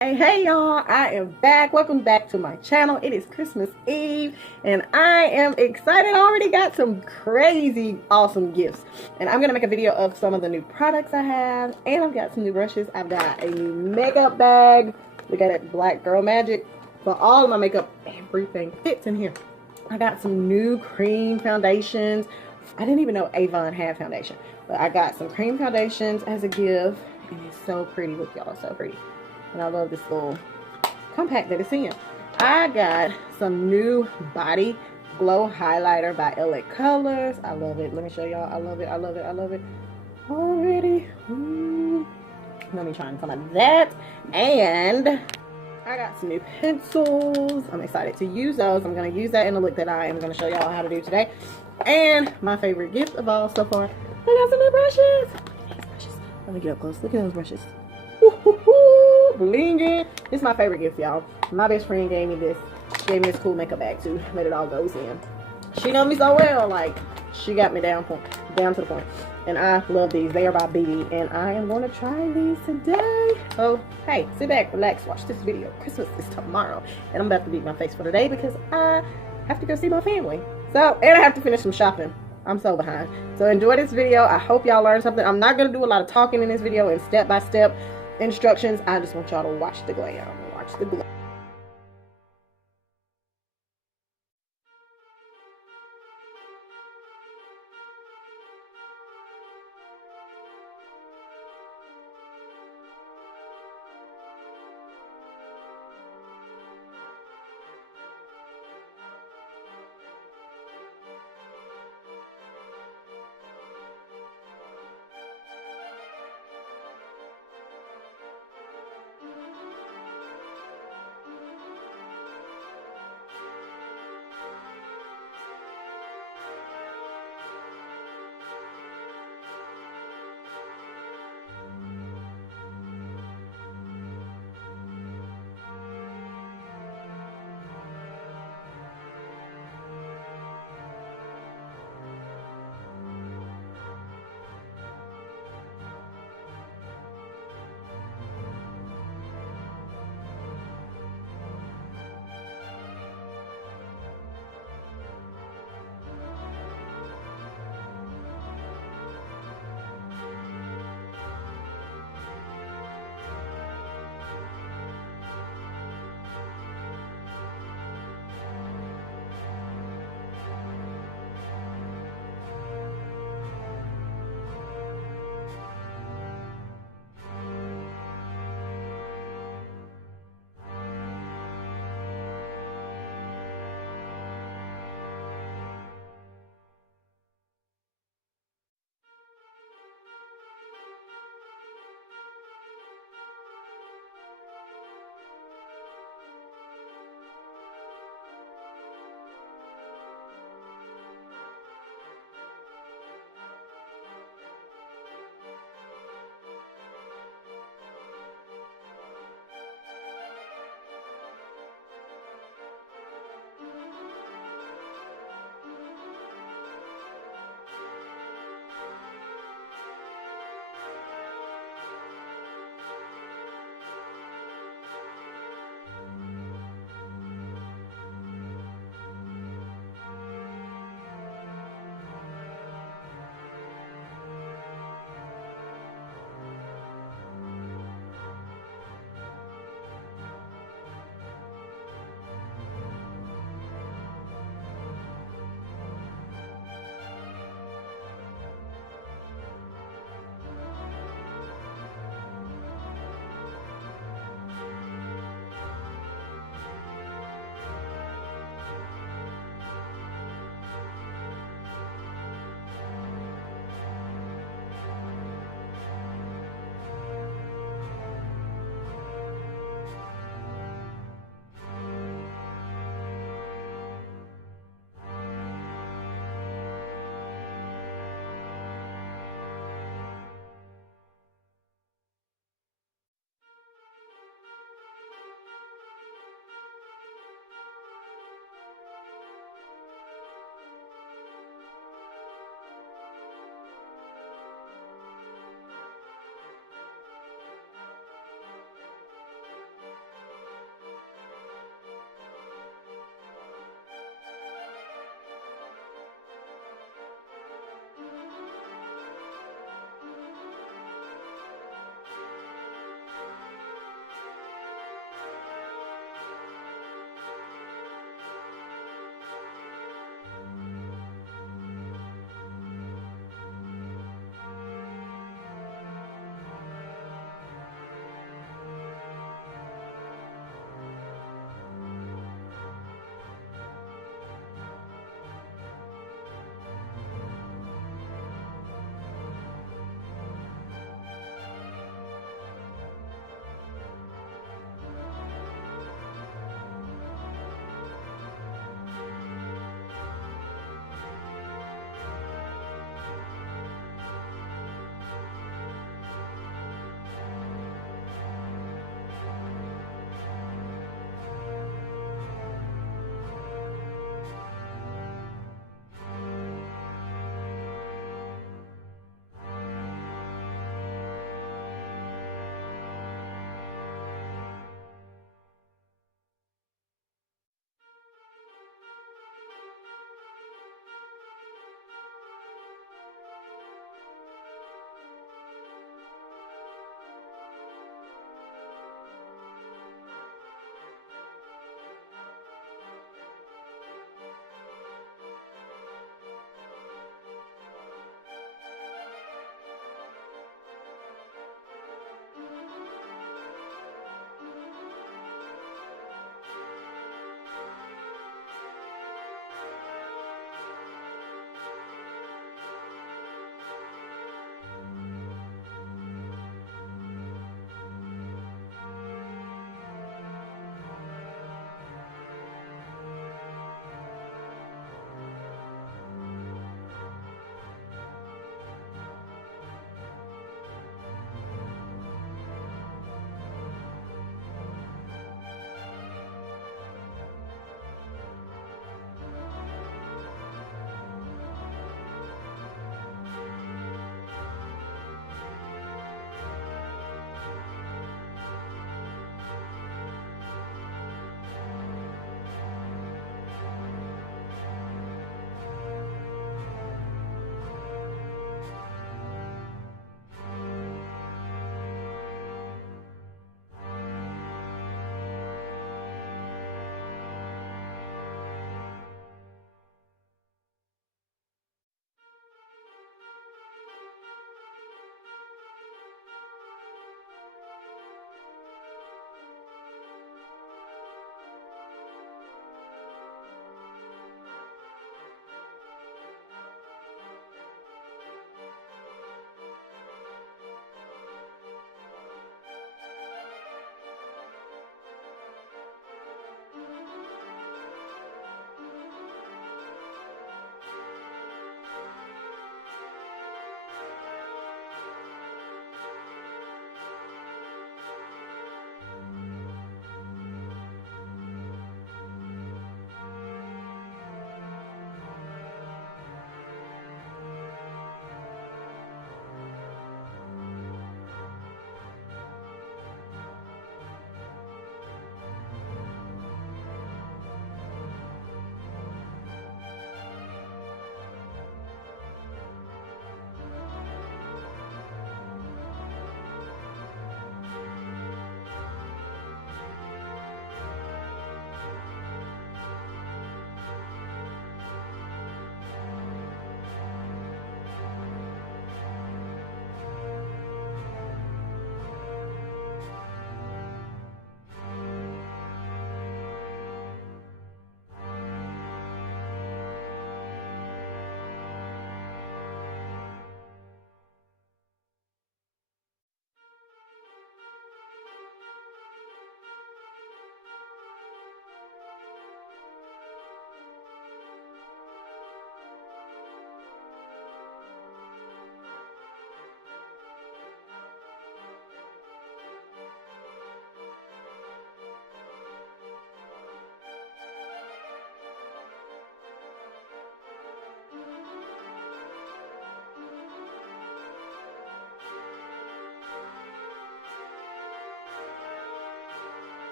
Hey y'all, I am back. Welcome back to my channel. It is Christmas Eve and I am excited. I already got some crazy awesome gifts and I'm gonna make a video of some of the new products I have, and I've got some new brushes. I've got a new makeup bag. Look at it, Black Girl Magic. For all of my makeup, everything fits in here. I got some new cream foundations. I didn't even know Avon had foundation, but I got some cream foundations as a gift and it's so pretty. Look y'all, so pretty. And I love this little compact that it's in. I got some new body glow highlighter by LA Colors. I love it. Let me show y'all. I love it. I love it. I love it already. Let me try some of that. And I got some new pencils. I'm excited to use those. I'm going to use that in the look that I am going to show y'all how to do today. And my favorite gift of all so far, I got some new brushes. Let me get up close. Look at those brushes. Blinging. This is my favorite gift, y'all. My best friend gave me this. She gave me this cool makeup bag too that it all goes in. She knows me so well, like she got me down to the point. And I love these. They are by BD, and I am going to try these today. So hey, sit back, relax, watch this video. Christmas is tomorrow, and I'm about to beat my face for the day because I have to go see my family. So, and I have to finish some shopping. I'm so behind. So enjoy this video. I hope y'all learned something. I'm not going to do a lot of talking in this video and step-by-step instructions. I just want y'all to watch the glam. Watch the glam.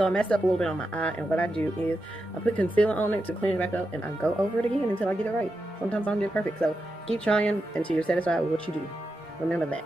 So I messed up a little bit on my eye, and what I do is I put concealer on it to clean it back up, and I go over it again until I get it right. Sometimes I don't get it perfect, so keep trying until you're satisfied with what you do. Remember that.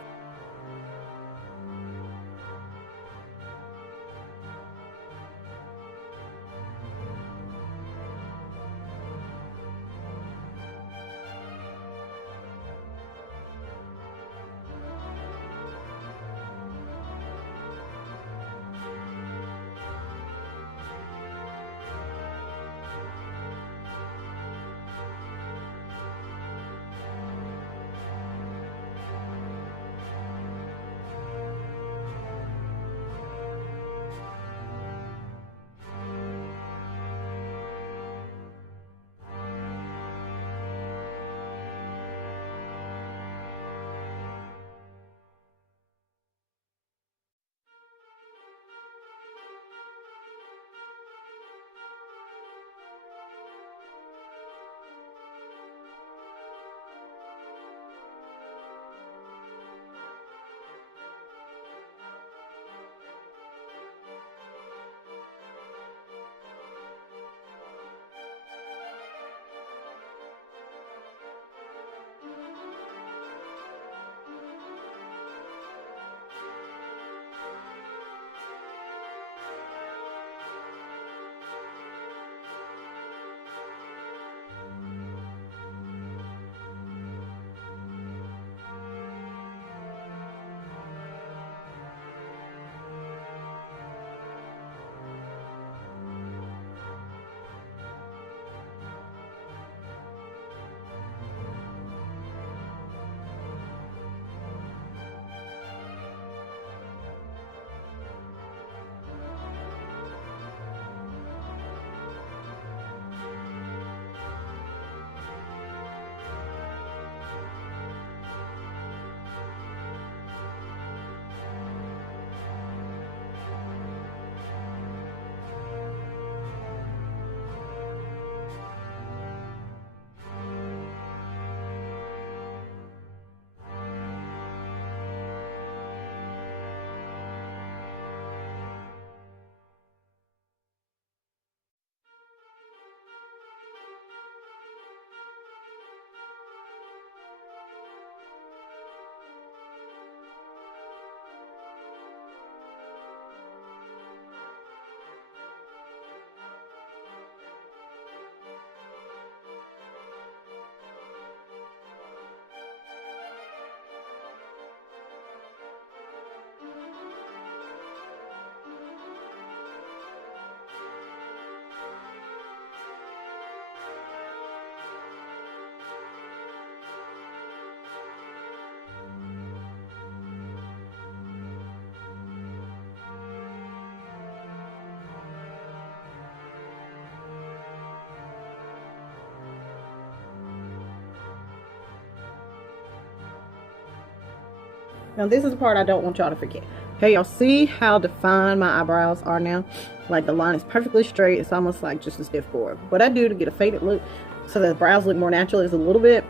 Now this is the part I don't want y'all to forget. Okay, y'all see how defined my eyebrows are now? Like the line is perfectly straight. It's almost like just a stiff board. What I do to get a faded look so that the brows look more natural is a little bit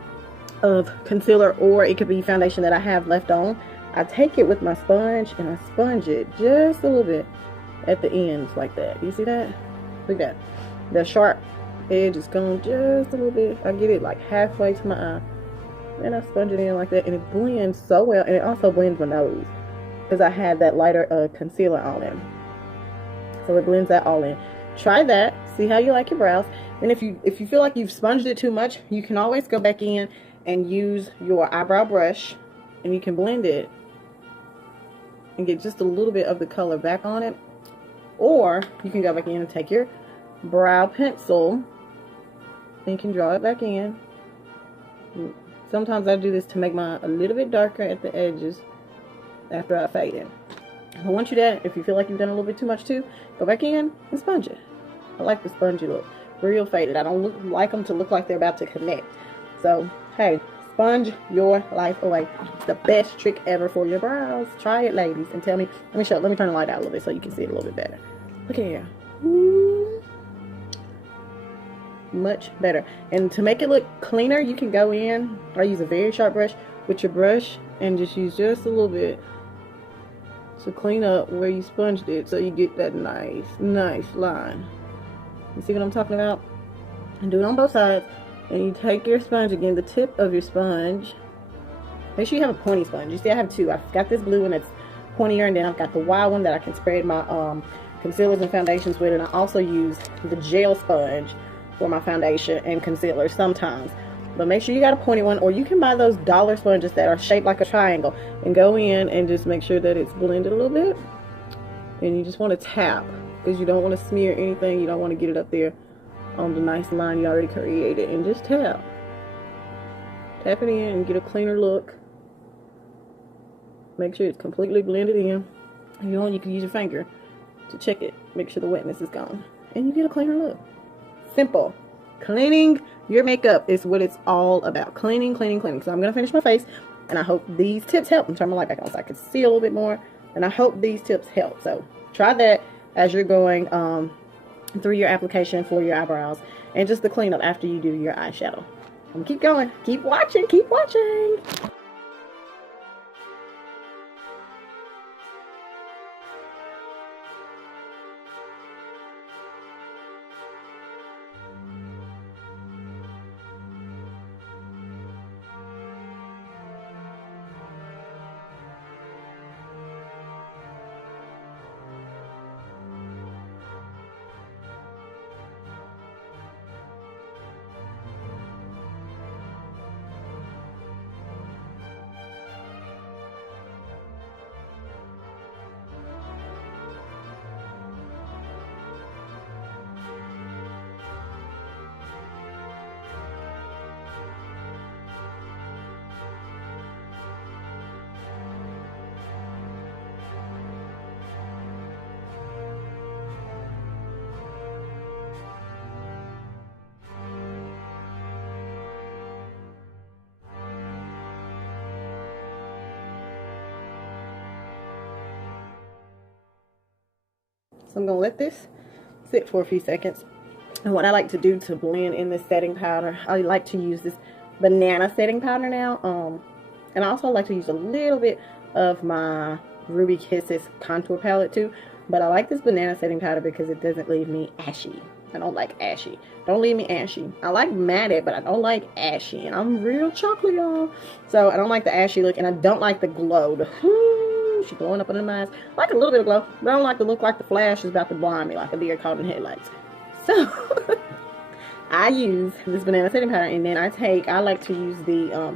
of concealer, or it could be foundation that I have left on. I take it with my sponge and I sponge it just a little bit at the ends like that. You see that? Look at that. The sharp edge is gone just a little bit. I get it like halfway to my eye. And I sponge it in like that, and it blends so well, and it also blends my nose because I had that lighter concealer on it, so it blends that all in. Try that, see how you like your brows. And if you feel like you've sponged it too much, you can always go back in and use your eyebrow brush, and you can blend it and get just a little bit of the color back on it. Or you can go back in and take your brow pencil and you can draw it back in. Sometimes I do this to make mine a little bit darker at the edges after I fade it. I want you to, if you feel like you've done a little bit too much too, go back in and sponge it. I like the spongy look, real faded. I don't like them to look like they're about to connect. So, hey, sponge your life away. It's the best trick ever for your brows. Try it, ladies, and tell me. Let me turn the light out a little bit so you can see it a little bit better. Look at here. Ooh. Much better. And to make it look cleaner, you can go in, I use a very sharp brush with your brush and just use just a little bit to clean up where you sponged it so you get that nice line. You see what I'm talking about? And do it on both sides. And you take your sponge again, the tip of your sponge. Make sure you have a pointy sponge. You see, I have two. I've got this blue one that's pointier, and then I've got the wide one that I can spread my concealers and foundations with. And I also use the gel sponge for my foundation and concealer sometimes. But make sure you got a pointy one, or you can buy those dollar sponges that are shaped like a triangle, and go in and just make sure that it's blended a little bit. And you just want to tap, because you don't want to smear anything. You don't want to get it up there on the nice line you already created. And just tap it in and get a cleaner look. Make sure it's completely blended in. If you want, you can use your finger to check it, make sure the wetness is gone, and you get a cleaner look. Simple. Cleaning your makeup is what it's all about. Cleaning. So I'm gonna finish my face, and I hope these tips help. I'm turning my light back on so I can see a little bit more, and I hope these tips help. So try that as you're going through your application for your eyebrows, and just the cleanup after you do your eyeshadow. Keep going. Keep watching. So I'm going to let this sit for a few seconds. And what I like to do to blend in this setting powder, I like to use this banana setting powder now. And I also like to use a little bit of my Ruby Kisses contour palette too. But I like this banana setting powder because it doesn't leave me ashy. I don't like ashy. Don't leave me ashy. I like matted, but I don't like ashy. And I'm real chocolate, y'all. So I don't like the ashy look, and I don't like the glow. She's glowing up under my eyes. I like a little bit of glow, but I don't like to look like the flash is about to blind me like a deer caught in headlights. So I use this banana setting powder, and then I like to use the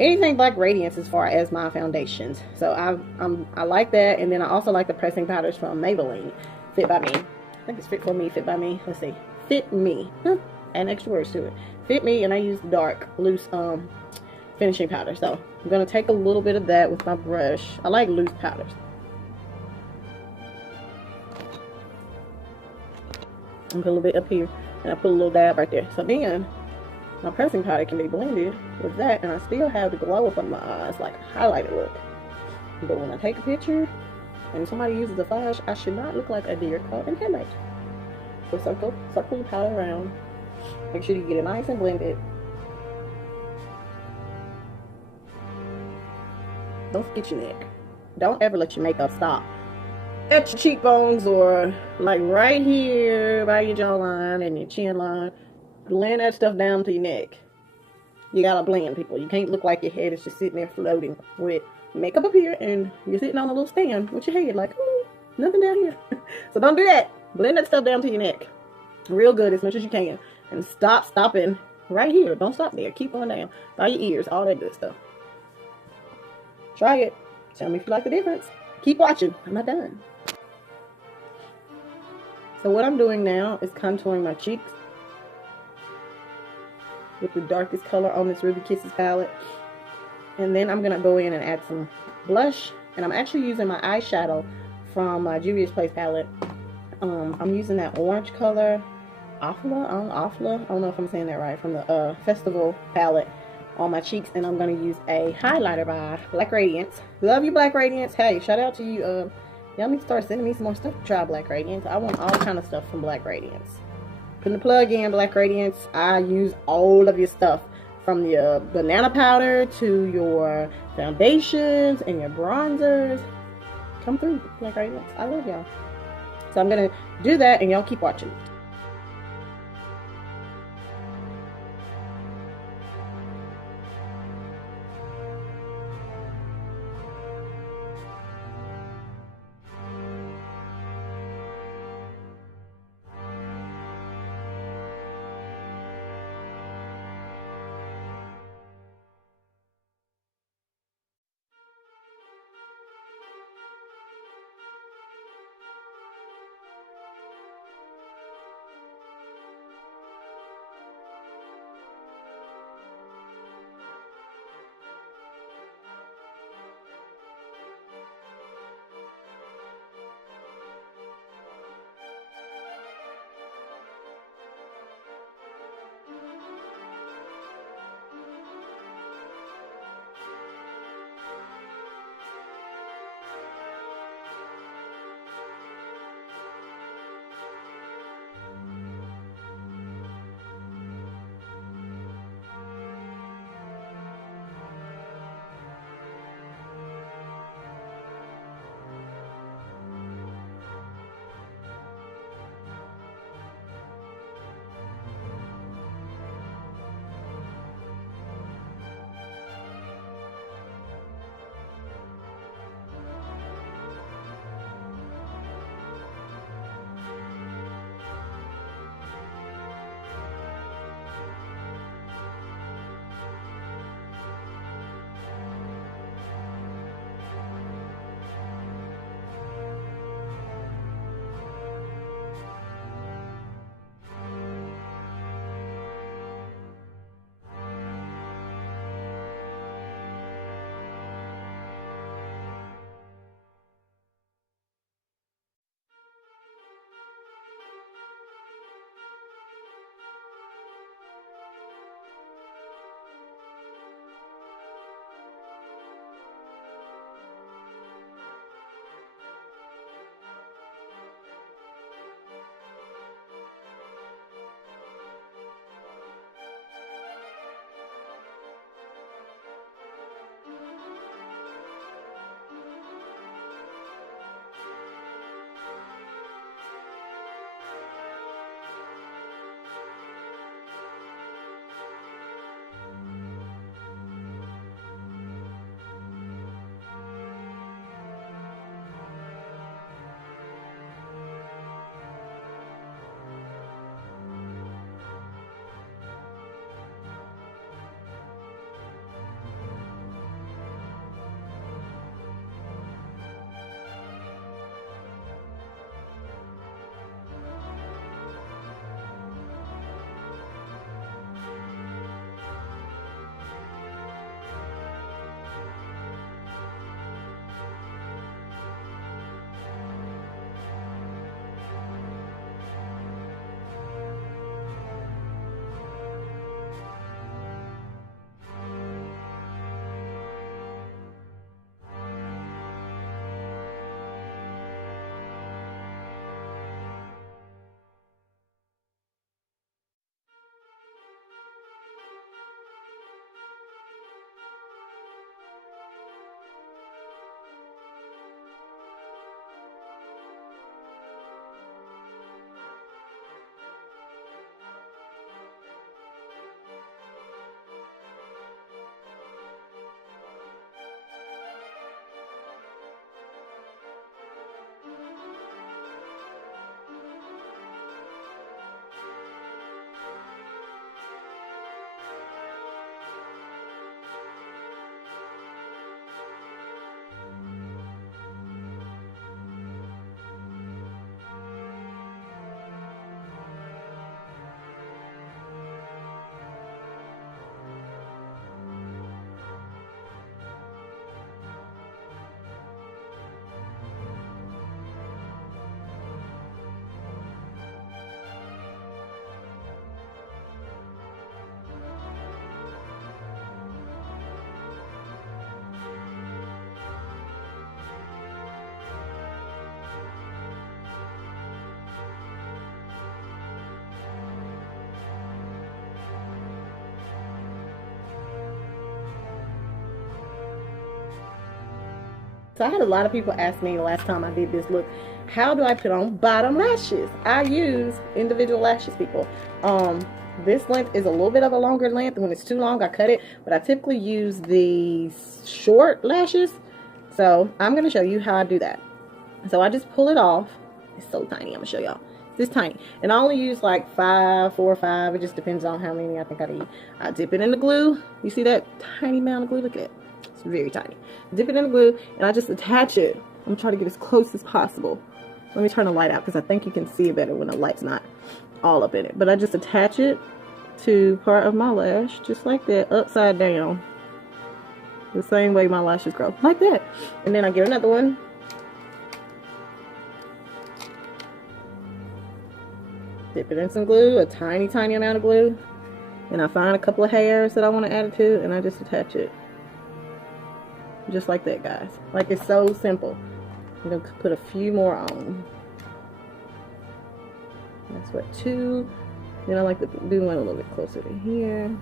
anything Black Radiance as far as my foundations. So I like that, and then I also like the pressing powders from Maybelline. Fit by Me. I think it's Fit for Me, Fit by Me. Let's see. Fit Me. Add extra words to it. Fit Me, and I use the dark, loose finishing powder. So I'm going to take a little bit of that with my brush. I like loose powders. And put a little bit up here, and I put a little dab right there. So then my pressing powder can be blended with that, and I still have the glow up on my eyes, like a highlighted look. But when I take a picture and somebody uses a flash, I should not look like a deer caught in headlights. So circle your powder around. Make sure you get it nice and blended. Don't forget your neck. Don't ever let your makeup stop at your cheekbones, or like right here by your jawline and your chin line. Blend that stuff down to your neck. You gotta blend, people. You can't look like your head is just sitting there floating with makeup up here and you're sitting on a little stand with your head like, oh, nothing down here. So don't do that. Blend that stuff down to your neck real good as much as you can, and stopping right here. Don't stop there. Keep going down by your ears, all that good stuff. Try it. Tell me if you like the difference. Keep watching. I'm not done. So what I'm doing now is contouring my cheeks with the darkest color on this Ruby Kisses palette. And then I'm going to go in and add some blush. And I'm actually using my eyeshadow from my Juvia's Place palette. I'm using that orange color, Afla. I don't know if I'm saying that right, from the Festival palette on my cheeks. And I'm going to use a highlighter by Black Radiance. Love you, Black Radiance. Hey, shout out to you. Y'all need to start sending me some more stuff to try Black Radiance. I want all kind of stuff from Black Radiance. Putting the plug in, Black Radiance. I use all of your stuff, from your banana powder to your foundations and your bronzers. come through. Like I love y'all. So I'm gonna do that, and y'all keep watching. So I had a lot of people ask me the last time I did this look, how do I put on bottom lashes? I use individual lashes, people. This length is a little bit of a longer length. When it's too long, I cut it, but I typically use these short lashes. So I'm going to show you how I do that. So I just pull it off. It's so tiny. I'm going to show y'all. This tiny, and I only use like 4 or 5. It just depends on how many I think I need. I dip it in the glue. You see that tiny amount of glue? Look at it. It's very tiny. Dip it in the glue, and I just attach it. I'm trying to get as close as possible. Let me turn the light out because I think you can see it better when the light's not all up in it. But I just attach it to part of my lash, just like that, upside down. The same way my lashes grow, like that. And then I get another one. Dip it in some glue, a tiny, tiny amount of glue. And I find a couple of hairs that I want to add it to, and I just attach it. Just like that, guys. Like, it's so simple. I'm going to put a few more on. That's what, 2. Then I like to do one a little bit closer to here.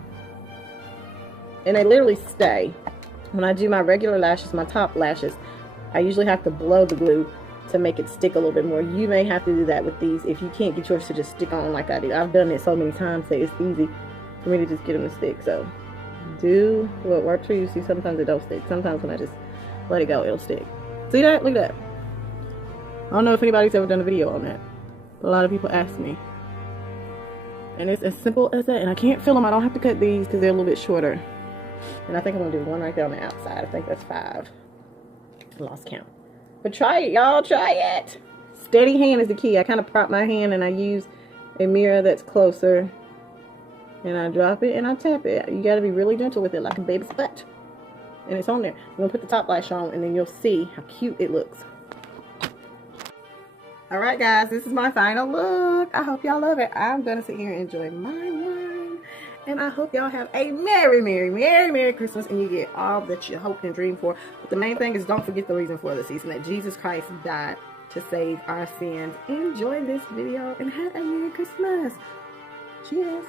And they literally stay. When I do my regular lashes, my top lashes, I usually have to blow the glue to make it stick a little bit more. You may have to do that with these if you can't get yours to just stick on like I do. I've done it so many times that it's easy for me to just get them to stick. So do what works for you. See, sometimes it don't stick. Sometimes when I just let it go, it'll stick. See that? Look at that. I don't know if anybody's ever done a video on that, but a lot of people ask me. And it's as simple as that. And I can't fill them. I don't have to cut these because they're a little bit shorter. And I think I'm going to do one right there on the outside. I think that's 5. I lost count. But try it, y'all. Try it. Steady hand is the key. I kind of prop my hand and I use a mirror that's closer. And I drop it and I tap it. You got to be really gentle with it, like a baby's butt. And it's on there. I'm going to put the top lash on and then you'll see how cute it looks. Alright guys, this is my final look. I hope y'all love it. I'm going to sit here and enjoy my wine. And I hope y'all have a Merry, Merry, Merry, Merry Christmas. And you get all that you hoped and dreamed for. But the main thing is don't forget the reason for the season. That Jesus Christ died to save our sins. Enjoy this video and have a Merry Christmas. Cheers.